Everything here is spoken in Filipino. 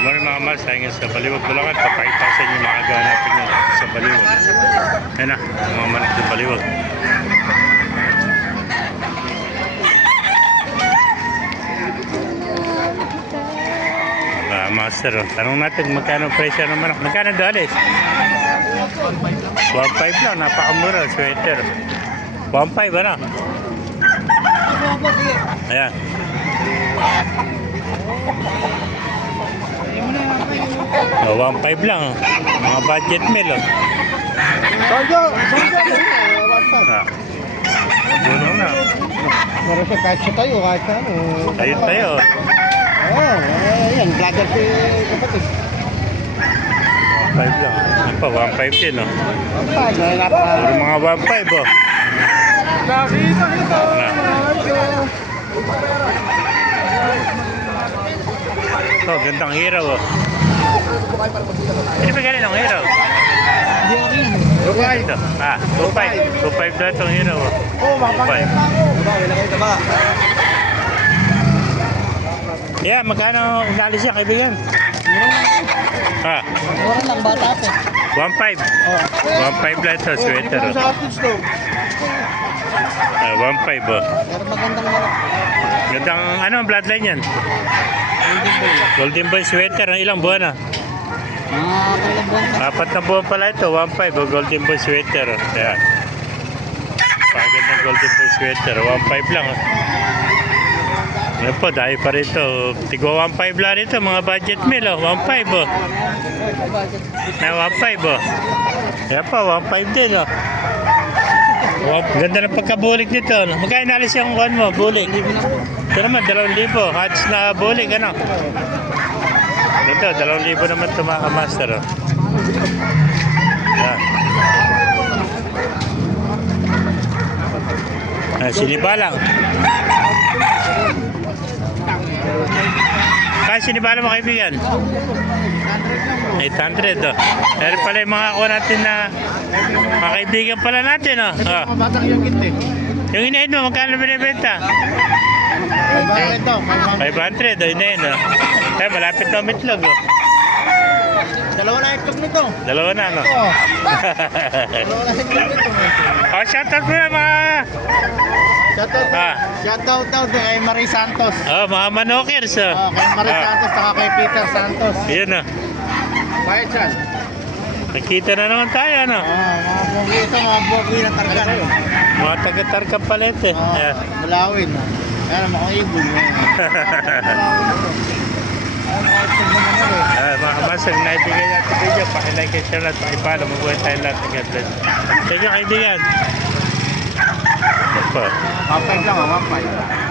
Good morning mga Mars, tayo ngayon sa Baliwag, Bulacan. Papakita ko sa inyo mga gaganapin nyo sa Baliwag. Ayan na, mga manok sa Baliwag. Master, tanong natin magkano presyo ng manok. Magkano dolis? 1.5 lang, napakamura, sweater. 1.5 ano? Ayan. Oh, 1.5 lang. Mga budget meal. Oh. Gulong na. Meron siya kahit sa tayo, kahit sa ano. Tayo. Oo, yan, vlogger si kapatid. 1.5 lang. Ano pa, 1.5 din, oh. 1.5, Puro mga 1.5, oh. Ito, gandang hiraw, oh. Hindi ba galing ang hiraw? Ito, 2.5. 2.5 daw itong hiraw, oh. 2.5. Yeah, magkano ugali siya, kaibigan? Mura lang bata po. 1.5. 1.5 lang ito, sweater. 1.5, oh. Pero magandang manok. Gandang, ano ang bloodline yan? Golden Boy sweater, ilang buwan na? Kalang buwan pa. 4 na buwan pala ito, 1.5, oh, Golden Boy sweater. Ayan. Pagandang Golden Boy sweater, 1.5 lang. Oh. Ano po, dahil pa rito. Tigwa 1.5 lang rito, mga budget meal, oh. 1.5, oh. Na 1.5, oh. Kaya pa, 1.5 din, oh. Ganda ng pagkabulik nito, no? Magkano nalis yung kuhan mo, bulik? Ito naman, 2,000. Hats na bulik, ano? Ito, 2,000 naman ito, mga master, oh. Yan. Sinibalang. Kaya sinibala mo, kaibigan? 800, oh. Pero pala yung mga kuha natin na mga kaibigan pala natin, oh. Oh. Batang yung kit eh. Yung inahin mo, magkano binibenta? 500 to. 500, oh, inahin, oh. Kaya malapit na umitlog, oh. Dalawa na itlog nito. Dalawa na, no? Oo. Dalawa na itlog nito. Oh, shoutout mo na mga... Shoutout daw kay Marie Santos. Oh, mga manokers, oh. Kay Marie Santos saka kay Peter Santos. Yun, oh. Bayad siyan. Nakita na naman tayo, no? Mga buwagi ng Tarkan. Mga taga-Tarkan palit, eh. Ayan. Malawin. Ayan, mukhang ibon. Mga kamasag, naibigay natin video. Pakilike and share natin. Pakipalo, mabuhay tayo lahat. God bless. Thank you, kaibigan. Ito. 1.5 lang, 1.5.